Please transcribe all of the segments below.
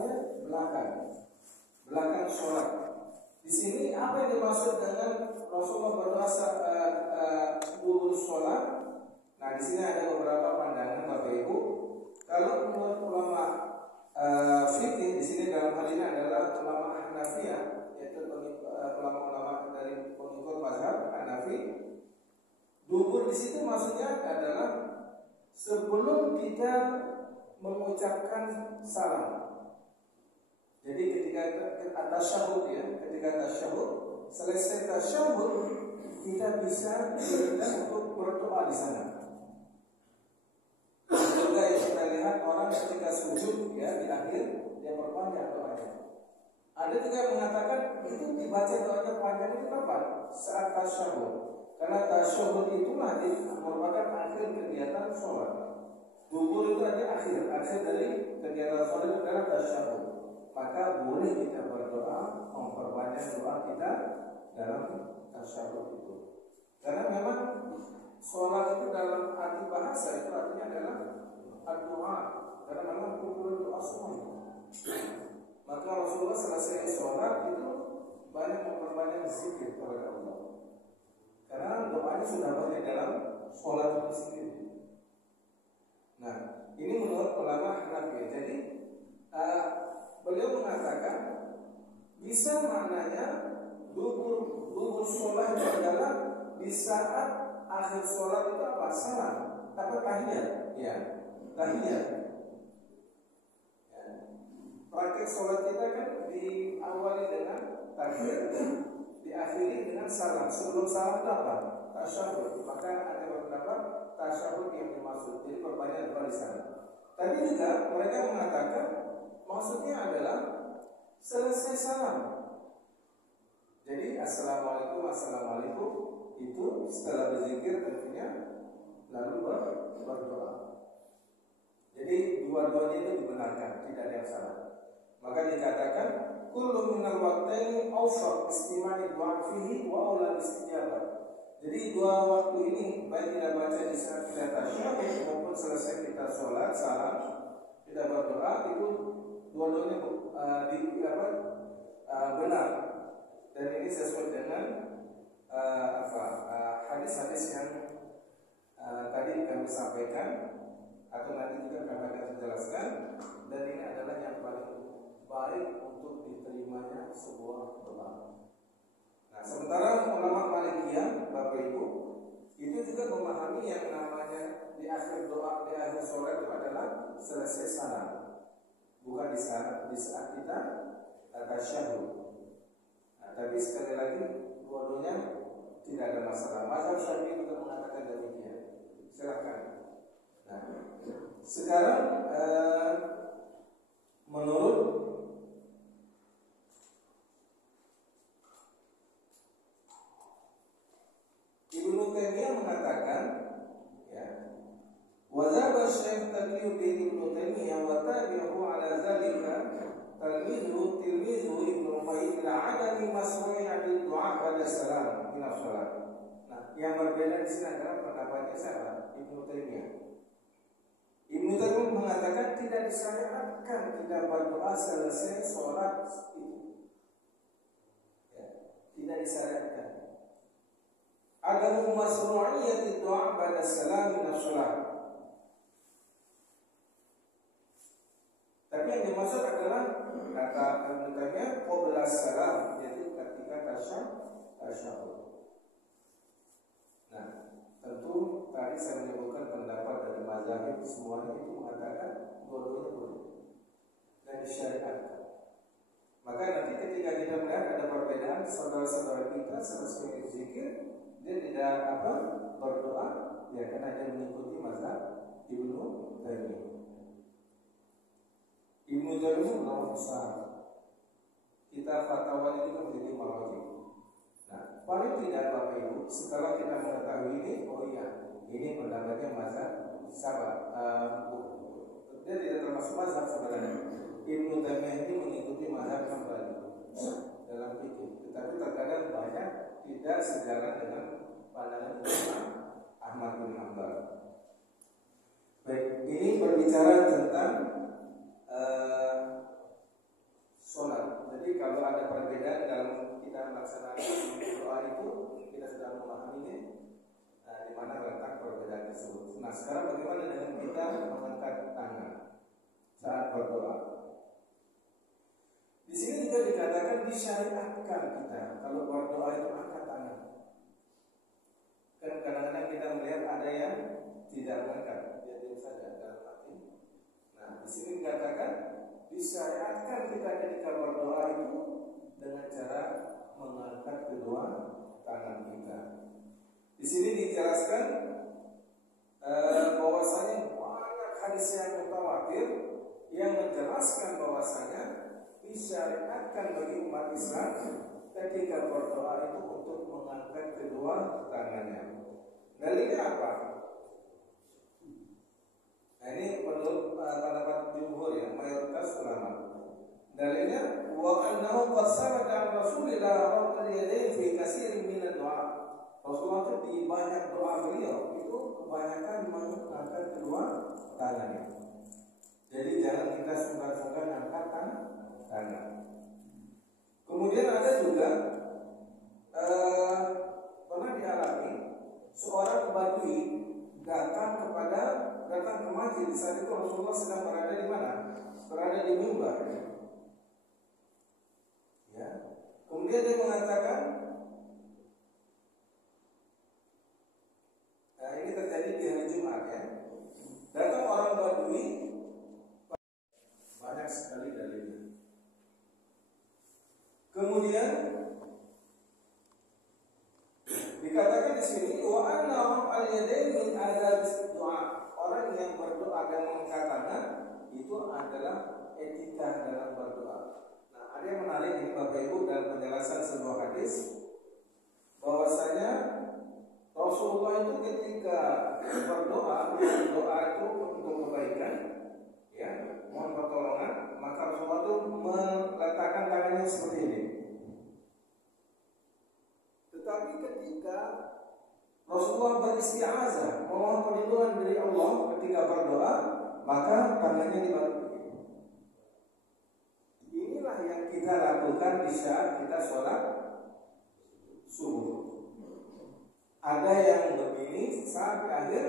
artinya belakang sholat. Di sini apa yang dimaksud dengan Rasulullah berdoa dubur sholat? Nah, di sini ada beberapa pandangan Bapak Ibu. Kalau menurut ulama fikih di sini dalam hal ini adalah ulama Hanafiyah, yaitu ulama-ulama dari pengikut mazhab Hanafi. Dubur di situ maksudnya adalah sebelum kita mengucapkan salam. Jadi ketika tasyahud selesai tasyahud kita bisa untuk berdoa di sana. Juga yang kita lihat orang ketika sujud di akhir dia perpanjang doanya. Ada juga yang mengatakan itu dibaca doanya panjang itu kapan? Saat tasyahud. Karena tasyahud itulah merupakan akhir kegiatan sholat. Dubur itu artinya akhir dari kegiatan sholat itu adalah tasyahud. Maka boleh kita berdoa memperbanyak doa kita dalam tasyahud itu. Karena memang sholat itu dalam arti bahasa itu artinya adalah doa. Karena memang kumpulan doa semua. Maka Rasulullah selesai sholat itu banyak memperbanyak zikir kepada Allah. Karena doanya sudah banyak dalam sholat itu sendiri. Nah, ini menurut ulama Hanafi. Jadi beliau mengatakan bisa maknanya dubur sholat itu adalah di saat akhir sholat itu apa? Salam atau tahiyat? Ya, tahiyat. Ya. Praktek sholat kita kan diawali dengan tahiyat, diakhiri dengan salam. Sebelum salam itu apa? Tasyahud. Maka ada beberapa tasyahud yang dimaksud. Jadi perbanyak doa di sana. Tapi juga mereka mengatakan maksudnya adalah selesai salam. Jadi assalamualaikum itu setelah berzikir tentunya lalu berdoa. Jadi dua-duanya itu dibenarkan, tidak ada yang salah. Maka dikatakan kullu minal waqtaini awsat istimani du'a fihi wa aula istijabah. Jadi dua waktu ini baik kita baca di saat kita tasyahud maupun selesai kita sholat salam kita berdoa itu dua-duanya benar dan ini sesuai dengan hadis-hadis yang tadi kami sampaikan atau nanti juga kami akan jelaskan, dan ini adalah yang paling baik untuk diterimanya sebuah doa. Nah, sementara ulama Malikiyah, Bapak Ibu, itu juga memahami yang namanya di akhir doa, di akhir sholat itu adalah selesai salam, bukan di saat kita tasyahud. Nah, tapi sekali lagi dua-duanya tidak ada masalah. Mazhab Syafi'i juga mengatakan demikian. Silakan. Nah, sekarang menurut Ibnu Taimiyah mengatakan, ya, wazaba Syekh Taqiyuddin Ibnu Taimiyah wa tabi'ahu ala zalika tilmizu Ibnu Qayyim al-'adami masru'iyati du'a pada salam min as-salat. Nah, yang berbeda di sini adalah pendapatnya siapa? Ibnu Taimiyah. Ibnu Taimiyah mengatakan tidak disyariatkan kita berdoa selesai sholat itu. Ya, tidak disyariatkan. Ada masru'iyati du'a pada salam min as-salat. Tapi yang dimaksud adalah kata Ibnu Taimiyah qabla salam, yaitu ketika tasyahud. Nah, tentu tadi saya menyebutkan pendapat dari mazhab semuanya itu mengatakan dua-duanya boleh dan disyariatkan. Maka nanti ketika kita melihat ada perbedaan saudara-saudara kita selesai berzikir dia tidak berdoa, ya karena dia mengikuti mazhab Ibnu Taimiyah. Ibnu Taimiyah ulama besar. Kita fatwa juga menjadi marji. Nah, paling tidak Bapak Ibu, setelah kita mengetahui ini, oh iya, ini pendapatnya mazhab sahabat. Dia tidak termasuk mazhab sebenarnya. Ibnu Taimiyah ini mengikuti mazhab Hambali dalam fikih, tetapi terkadang banyak tidak sejalan dengan pandangan Imam Ahmad bin Hanbal. Baik, ini berbicara tentang perbedaan dalam kita melaksanakan doa itu, kita sudah memahaminya. Nah, di mana letak perbedaan tersebut. Nah, sekarang bagaimana dengan kita mengangkat tangan saat berdoa? Di sini juga dikatakan disyariatkan kita kalau berdoa itu angkat tangan. Kan kadang-kadang kita melihat ada yang tidak mengangkat, dia diam saja dalam hati. Nah, di sini dikatakan disyariatkan kita ketika berdoa itu dengan cara mengangkat kedua tangan kita. Di sini dijelaskan bahwasanya banyak hadis yang mutawatir yang menjelaskan bahwasanya disyariatkan bagi umat Islam ketika berdoa itu untuk mengangkat kedua tangannya. Dalilnya apa? Nah, ini menurut pendapat jumhur ya, mayoritas ulama. Dalilnya wa annahu qad sabata an Rasulillah rafa'al yadayn fi katsirin min ad-du'a. Rasulullah itu di banyak doa beliau itu kebanyakan mengangkat kedua tangannya. Jadi jangan kita sungkan-sungkan angkat tangan. Kemudian ada juga pernah dialami seorang badui datang ke masjid. Saat itu Rasulullah sedang berada di mana? Berada di mimbar. Ya. Kemudian dia mengatakan, nah ini terjadi di hari Jumat ya. Datang orang badui, banyak sekali dalilnya. Kemudian dikatakan di sini wa anna raf'al yadayn min adab doa. Orang yang berdoa dan mengangkat tangan itu adalah etika dalam berdoa. Nah, ada yang menarik ini Bapak Ibu dalam penjelasan sebuah hadis bahwasanya Rasulullah itu ketika berdoa, doa itu untuk kebaikan, ya, mohon pertolongan, maka Rasulullah itu meletakkan tangannya seperti ini. Tetapi ketika Rasulullah beristi'azah, memohon perlindungan dari Allah ketika berdoa, maka tangannya dibalik. Inilah yang kita lakukan di saat kita sholat subuh. Ada yang begini sampai akhir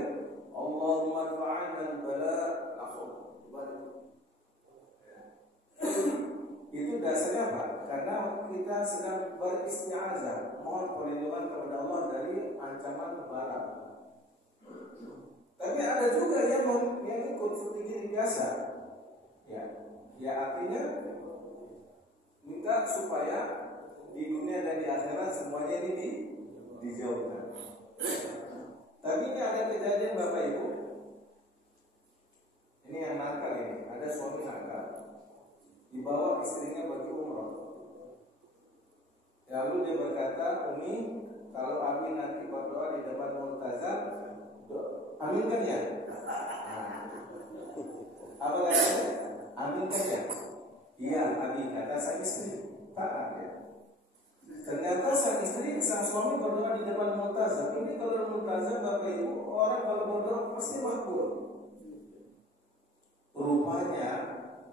Allahumma fa'anna bala langsung balik. Itu dasarnya apa? Karena kita sedang beristi'azah, mohon perlindungan kepada Allah dari ancaman bala. Tapi ada juga yang ikut seperti biasa. Ya artinya minta supaya di dunia dan di akhirat semuanya ini dijauhkan. Tapi ini ada kejadian Bapak Ibu. Ini yang nakal ini, ada suami nakal. Dibawa istrinya pergi umroh. Lalu dia berkata, Umi, kalau Abi nanti berdoa di depan multazam, aminkan ya. Apa katanya? Aminkan ya. Iya, Abi kata sang istri. Taat ya. Ternyata sang istri, sang suami berdoa di depan multazam. Ini kalau multazam Bapak Ibu, orang kalau berdoa pasti makbul. Rupanya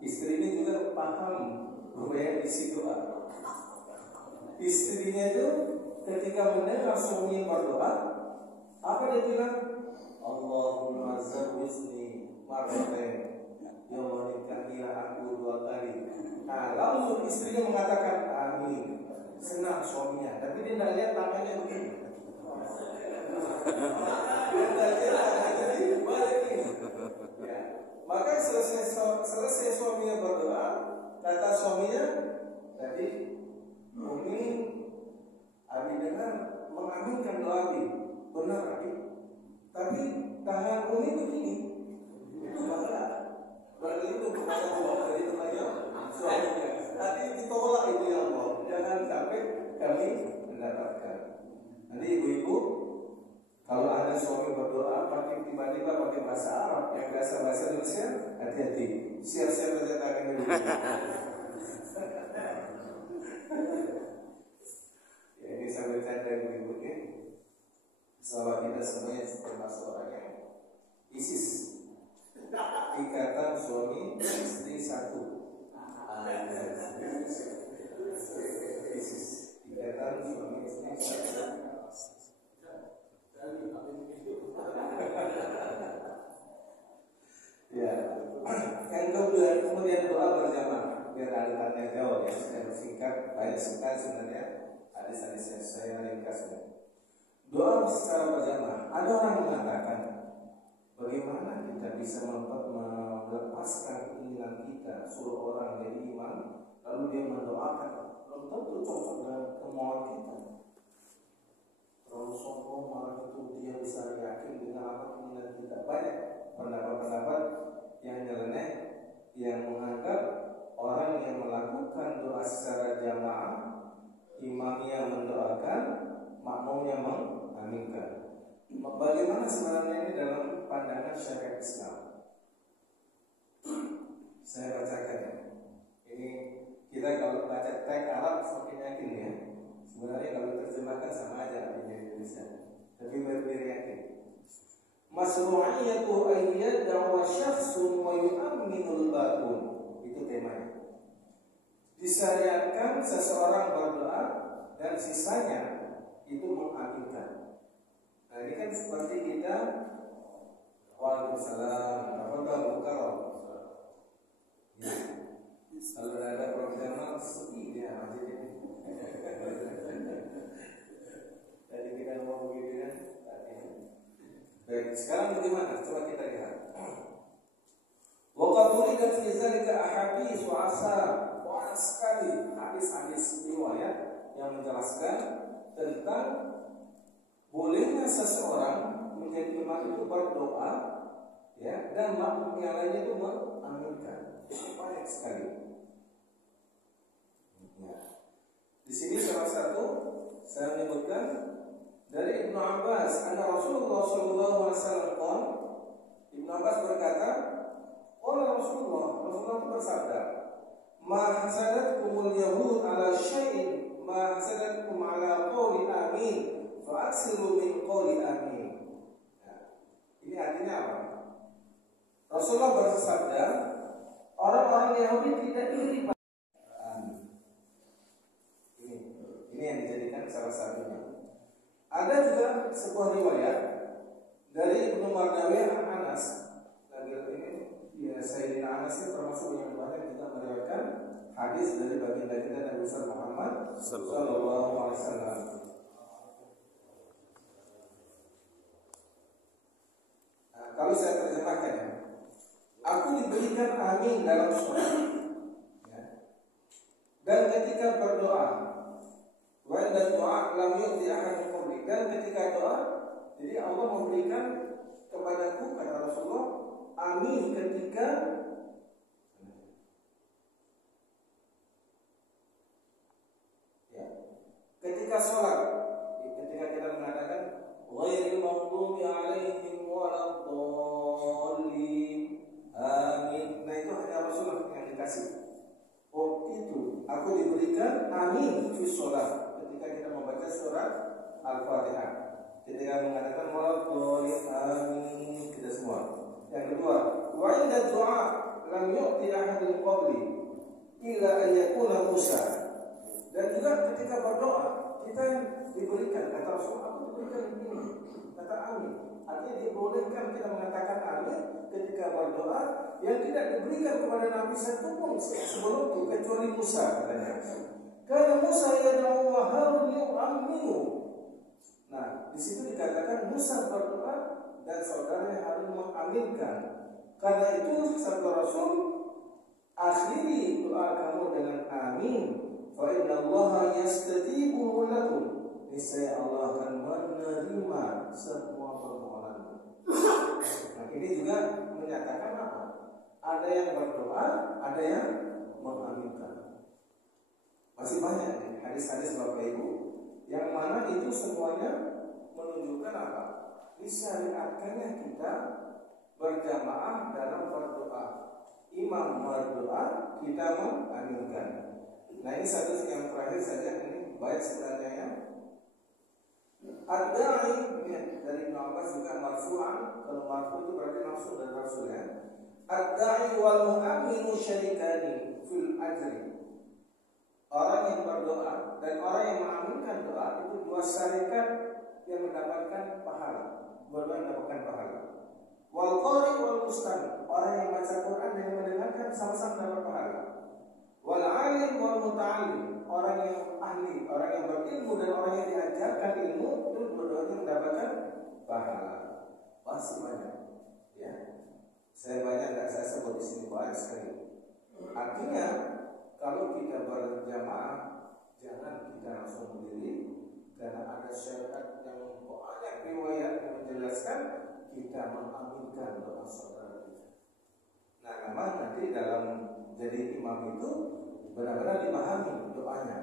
istri ini juga paham rupanya isi doa. Istrinya itu ketika mendengar suami berdoa, apa dia bilang? Allahumma zawwizni marratain, ya Allah nikahilah aku 2 kali. Nah, lalu istrinya mengatakan amin. Senang suaminya, tapi dia tidak lihat tangannya begini. Dia tidak lihat tangannya jadi balik ini. Ya. Maka selesai suaminya berdoa, kata suaminya, tadi Umi, Abi dengar mengaminkan doa Abi, benar Abi. Tapi tangan Umi begini, itu masalah. Berarti itu kepada Allah, jadi temannya suaminya. Nanti ditolak itu ya Allah, jangan sampai kami mendapatkan. Nanti ibu-ibu, kalau ada suami berdoa, pakai tiba-tiba pakai bahasa Arab yang biasa bahasa Indonesia, hati-hati. Siap-siap saja tangannya dulu. Ya, ini sambil canda ibu-ibu ya. Sahabat kita semuanya termasuk orang yang ISIS. Ikatan suami istri satu. kemudian doa berjamaah. Biar alirannya jauh ya, saya singkat, banyak singkat sebenarnya hadis-hadis yang saya ringkasnya. Doa secara berjamaah. Ada orang mengatakan, bagaimana kita bisa melepaskan keinginan kita suruh orang jadi imam, lalu dia mendoakan, belum tentu cocok dengan kemauan kita. Terlalu sombong, malah itu dia bisa yakin dengan apa keinginan kita. Banyak pendapat-pendapat yang nyeleneh, yang menganggap orang yang melakukan doa secara jamaah, imamnya mendoakan, makmumnya mengaminkan. Bagaimana sebenarnya ini dalam pandangan syariat Islam? Saya bacakan ya. Ini kita kalau baca teks Arab semakin yakin ya. Sebenarnya kalau terjemahkan sama aja ini Indonesia. Tapi berbeda yakin. Masru'iyatu ayyad'u syakhsun wa yu'minul baqun. Itu temanya. Disyariatkan seseorang berdoa dan sisanya itu mengaminkan. Nah ini kan seperti kita Waalaikumsalam warahmatullahi ya. Kalau ada program sepi dia aja ini. Tadi kita ngomong begitu kan. Baik, sekarang bagaimana? Coba kita lihat. Waqad uridat fi dzalika ahadits wa asar. Banyak sekali hadis-hadis riwayat yang menjelaskan tentang bolehnya seseorang menjadi imam itu berdoa ya, dan makmum yang lainnya itu mengaminkan. Banyak sekali. Ya. Di sini salah satu saya menyebutkan dari Ibnu Abbas, anna Rasulullah sallallahu alaihi wasallam qala, Ibnu Abbas berkata, Rasulullah itu bersabda, "Ma hasadatkumul yahud ala syai'in, ma hasadatkum ala qawli amin, fa aksiru min qawli amin." Nah, ini artinya apa? Rasulullah bersabda, orang-orang Yahudi tidak iri pada amin. Ini yang dijadikan salah satunya. Ada juga sebuah riwayat dari Ibnu Mardawiyah Anas. Lagi ini ya, Sayyidina Anas itu termasuk yang banyak kita meriwayatkan hadis dari baginda kita Nabi Muhammad sallallahu alaihi wasallam. Nah, kalau saya terjemahkan ya, aku diberikan amin dalam sholat ya. Dan ketika berdoa, wa dan doa lam yu'ti ahad qabli, dan ketika doa, jadi Allah memberikan kepadaku, kata Rasulullah, amin ketika ya, ketika sholat, ketika kita mengatakan ghairil maghdubi alaihim waladdallin amin. Nah itu hanya Rasulullah yang dikasih. Oh itu, aku diberikan amin fi sholat ketika kita membaca surat Al-Fatihah. Ketika mengatakan waladdallin amin, kita semua. Yang kedua, wa inda du'a lam yu'ti ahadun qabli illa an yakuna Musa. Dan juga ketika berdoa kita diberikan, kata Rasulullah, aku diberikan ini, kata amin. Artinya dibolehkan kita mengatakan amin ketika berdoa yang tidak diberikan kepada Nabi satupun sebelum itu kecuali Musa, katanya. Karena Musa yad'u wa Harun yu'minu. Nah, di situ dikatakan Musa berdoa dan saudaranya Harun mengaminkan. Karena itu sabda Rasul, akhiri doa kamu dengan amin, fa inna Allah yastajibu lakum. Niscaya Allah akan menerima semua permohonanmu. Nah, ini juga menyatakan apa? Ada yang berdoa, ada yang mengaminkan. Masih banyak nih hadis-hadis Bapak Ibu yang mana itu semuanya menunjukkan apa? Disyariatkannya kita berjamaah dalam berdoa. Imam berdoa, kita mengaminkan. Nah ini satu yang terakhir saja, ini baik sebenarnya ya. Ad-da'i dari Ibnu Abbas juga marfu'an. Kalau marfu' itu berarti langsung dari Rasul ya. Ad-da'i wal mu'aminu syarikani fil ajri. Orang yang berdoa dan orang yang mengaminkan doa itu dua syarikat yang mendapatkan pahala. Dua-dua mendapatkan pahala. Wal qari wal mustami, orang yang baca Quran dan yang mendengarkan sama-sama dapat orang yang berilmu dan orang yang diajarkan ilmu itu dua-duanya mendapatkan pahala. Masih banyak, ya. Saya banyak nggak saya sebut di sini banyak sekali. Artinya kalau kita berjamaah jangan kita langsung berdiri karena ada syariat yang banyak riwayat yang menjelaskan kita mengaminkan doa saudara kita. Nah, memang nanti dalam jadi imam itu benar-benar dipahami doanya.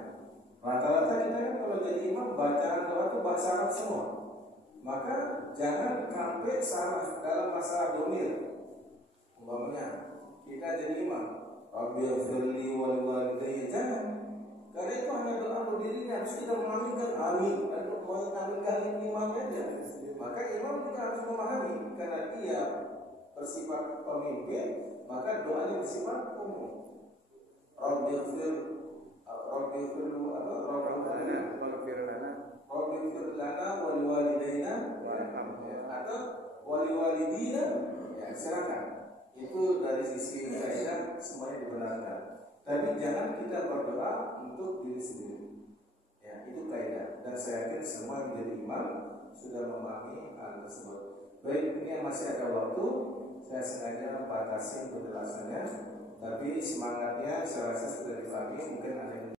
Rata-rata kita kan kalau jadi imam bacaan doa itu bahasa Arab semua. Maka jangan sampai salah dalam masalah domir. Umpamanya kita jadi imam, Rabbighfirli wal walidayya, jangan. Karena itu hanya doa berdirinya, harus kita mengaminkan amin. Lalu mengaminkan imamnya aja. Maka imam juga harus memahami karena dia bersifat pemimpin, maka doanya bersifat umum. Rabbighfir lana wal walidayna atau wal walidina, ya silakan. Itu dari sisi kaidah semuanya dibenarkan. Tapi jangan kita berdoa untuk diri sendiri. Ya, itu kaidah. Dan saya yakin semua yang menjadi imam sudah memahami hal tersebut. Baik, ini yang masih ada waktu. Saya sengaja batasi penjelasannya. Tapi semangatnya saya rasa sudah dipahami. Mungkin ada yang